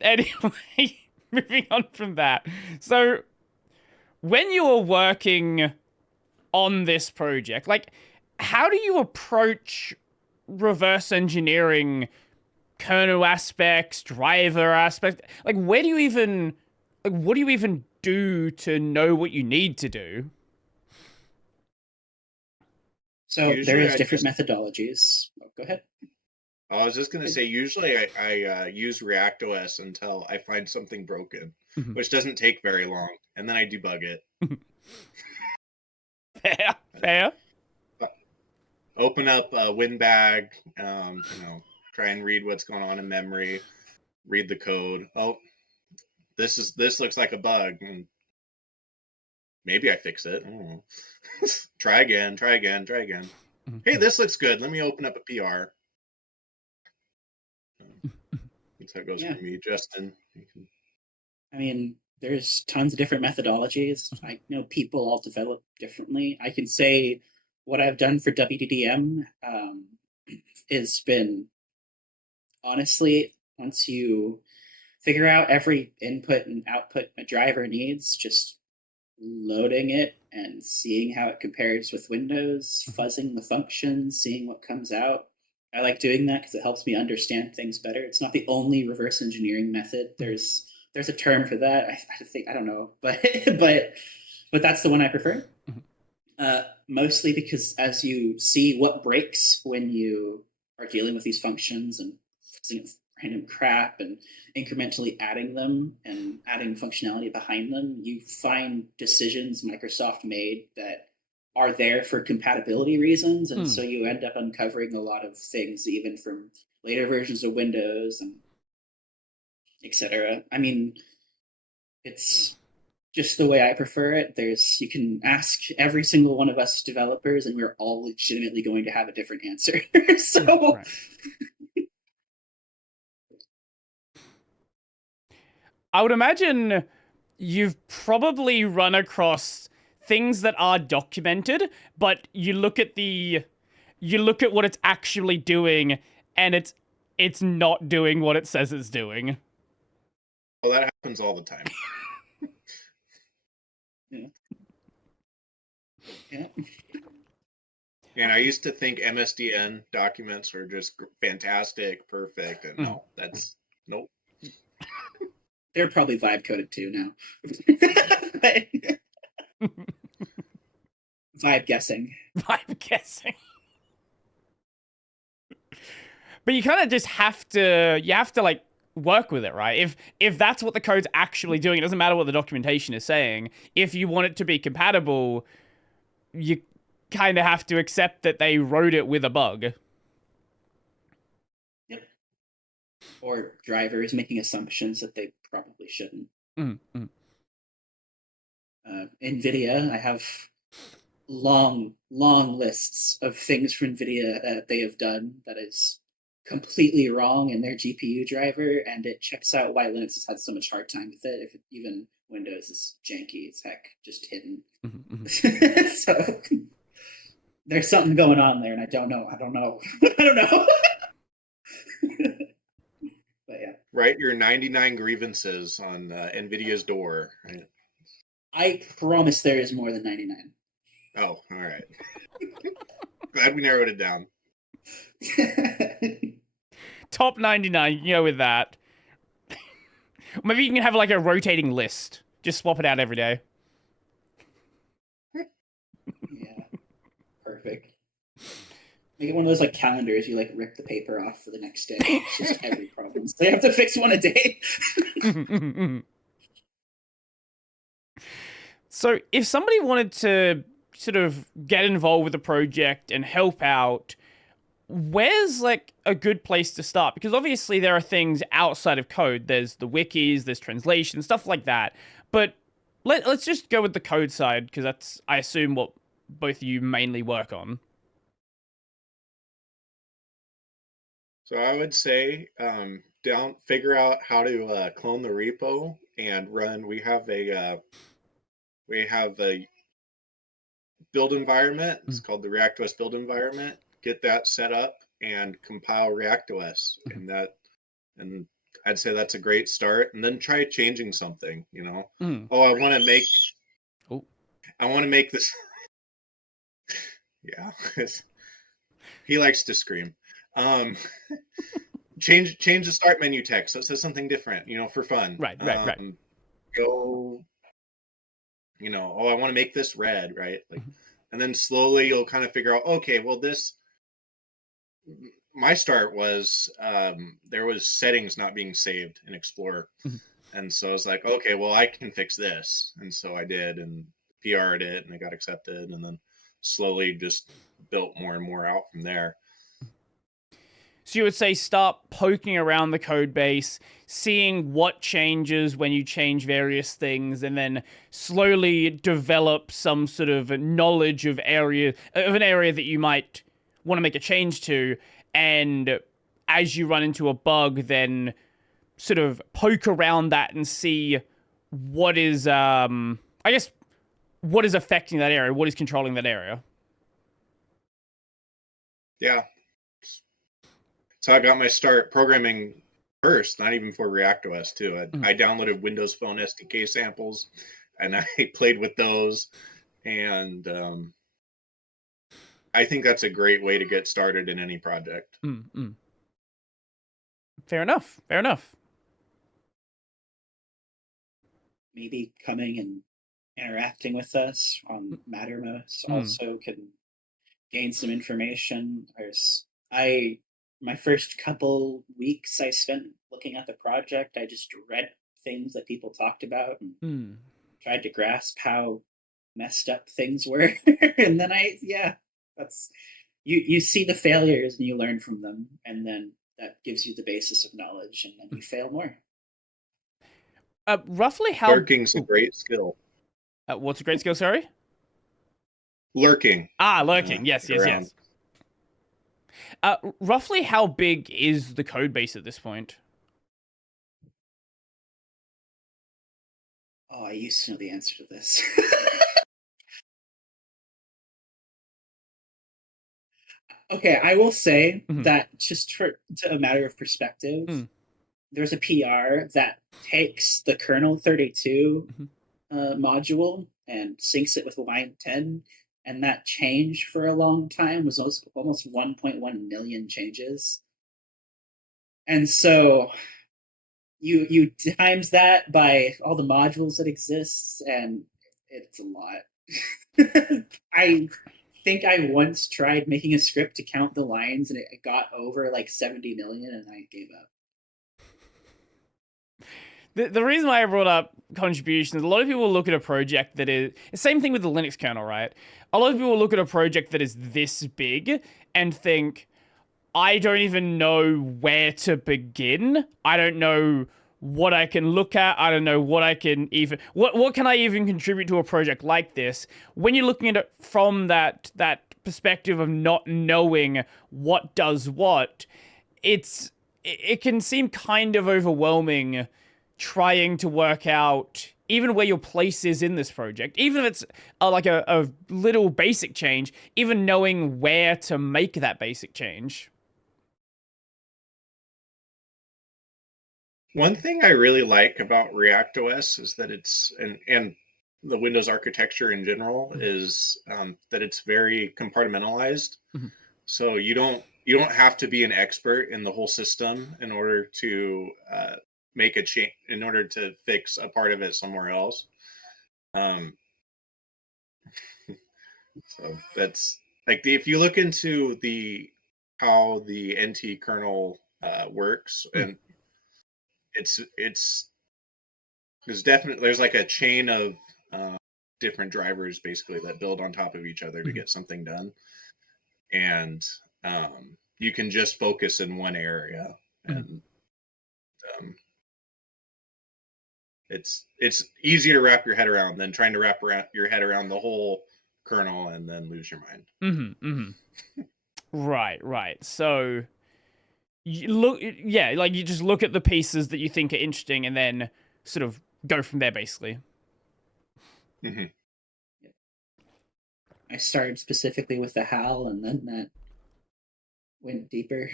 Anyway, moving on from that. So, when you were working on this project, like, how do you approach reverse engineering kernel aspects, driver aspects? Like, where do you even, like, what do you even do to know what you need to do? So Usually there's I different just, methodologies. Oh, go ahead. I was just going to say, usually I use ReactOS until I find something broken, which doesn't take very long, and then I debug it. Fair, fair. Open up a WinBag, try and read what's going on in memory, read the code. Oh, this looks like a bug. Maybe I fix it. I don't know. Try again, try again, try again. Hey, this looks good. Let me open up a PR. That's how it goes Yeah. for me, Justin. I mean, there's tons of different methodologies. I know people all develop differently. I can say what I've done for WDDM has been honestly, once you figure out every input and output a driver needs, just loading it and seeing how it compares with Windows, fuzzing the functions, seeing what comes out. I like doing that because it helps me understand things better. It's not the only reverse engineering method. There's a term for that. I think I don't know, but but that's the one I prefer. Mostly because as you see what breaks when you are dealing with these functions and random crap and incrementally adding them and adding functionality behind them, you find decisions Microsoft made that are there for compatibility reasons, and so you end up uncovering a lot of things even from later versions of Windows and etc. I mean, it's just the way I prefer it. You can ask every single one of us developers, and we're all legitimately going to have a different answer. So, Right. I would imagine you've probably run across things that are documented, but you look at what it's actually doing, and it's not doing what it says it's doing. Well, that happens all the time. yeah. Yeah. And I used to think MSDN documents were just fantastic, perfect, and no, that's nope. They're probably vibe coded too now. Vibe guessing. I'm guessing. But you kind of just have to like work with it, right? If that's what the code's actually doing, it doesn't matter what the documentation is saying. If you want it to be compatible, you kind of have to accept that they wrote it with a bug. Yep. Or drivers making assumptions that they probably shouldn't. Mm-hmm. NVIDIA, I have long lists of things from NVIDIA that they have done that is completely wrong in their GPU driver, and it checks out why Linux has had so much hard time with it. If even Windows is janky as heck, just hidden. So there's something going on there, and I don't know. I don't know. I don't know. But yeah, Write your 99 grievances on NVIDIA's door. Right? I promise there is more than 99. Oh, all right. Glad we narrowed it down. Top 99, you go with that. Maybe you can have like a rotating list. Just swap it out every day. Yeah, perfect. Make it one of those like calendars. You like rip the paper off for the next day. It's just every problem. So they have to fix one a day. So if somebody wanted to sort of get involved with the project and help out, where's like a good place to start? Because obviously there are things outside of code. There's the wikis, there's translation, stuff like that. But let's just go with the code side, because that's, I assume, what both of you mainly work on. So I would say figure out how to clone the repo and run. We have a build environment. It's called the ReactOS build environment. Get that set up and compile ReactOS, and I'd say that's a great start. And then try changing something, you know. Mm. Oh, I want to make Oh. I want to make this. Yeah, he likes to scream. Um, change the start menu text so it says something different, you know, for fun. Right. Go, you know, oh, I want to make this red, right? Like, Mhm. and then slowly you'll kind of figure out, okay, well, this. My start was there was settings not being saved in Explorer, Mhm. and so I was like, okay, well, I can fix this, and so I did, and PR'd it, and it got accepted, and then slowly just built more and more out from there. So you would say start poking around the code base, seeing what changes when you change various things, and then slowly develop some sort of knowledge of an area that you might want to make a change to. And as you run into a bug, then sort of poke around that and see what is, I guess, what is affecting that area, what is controlling that area. Yeah. So I got my start programming first, not even for ReactOS too. I downloaded Windows Phone SDK samples, and I played with those, and I think that's a great way to get started in any project. Fair enough. Fair enough. Maybe coming and interacting with us on Mattermost also can gain some information. My first couple weeks I spent looking at the project, I just read things that people talked about and tried to grasp how messed up things were. And then that's you see the failures and you learn from them, and then that gives you the basis of knowledge, and then you fail more. Roughly how Lurking's a great skill. What's a great skill? Sorry. Lurking. Lurking. Yes. Roughly how big is the code base at this point? Oh, I used to know the answer to this. Okay, I will say that just for a matter of perspective, there's a PR that takes the kernel 32 module and syncs it with line 10, and that change for a long time was almost 1.1 million changes. And so you times that by all the modules that exist, and it's a lot. I think I once tried making a script to count the lines, and it got over like 70 million, and I gave up. The reason why I brought up contributions, a lot of people look at a project that is the same thing with the Linux kernel, right? A lot of people look at a project that is this big and think, I don't even know where to begin. I don't know what I can look at. I don't know what I can even what can I even contribute to a project like this. When you're looking at it from that perspective of not knowing what does what, it can seem kind of overwhelming trying to work out even where your place is in this project, even if it's like a little basic change, even knowing where to make that basic change. One thing I really like about ReactOS is that and the Windows architecture in general is that it's very compartmentalized. So you don't have to be an expert in the whole system in order to make a change, in order to fix a part of it somewhere else. So that's like if you look into how the NT kernel works, and there's like a chain of different drivers basically that build on top of each other to get something done, and you can just focus in one area, and it's easy to wrap your head around than trying to wrap your head around the whole kernel and then lose your mind. Right. So you you just look at the pieces that you think are interesting and then sort of go from there, basically. I started specifically with the HAL, and then that went deeper.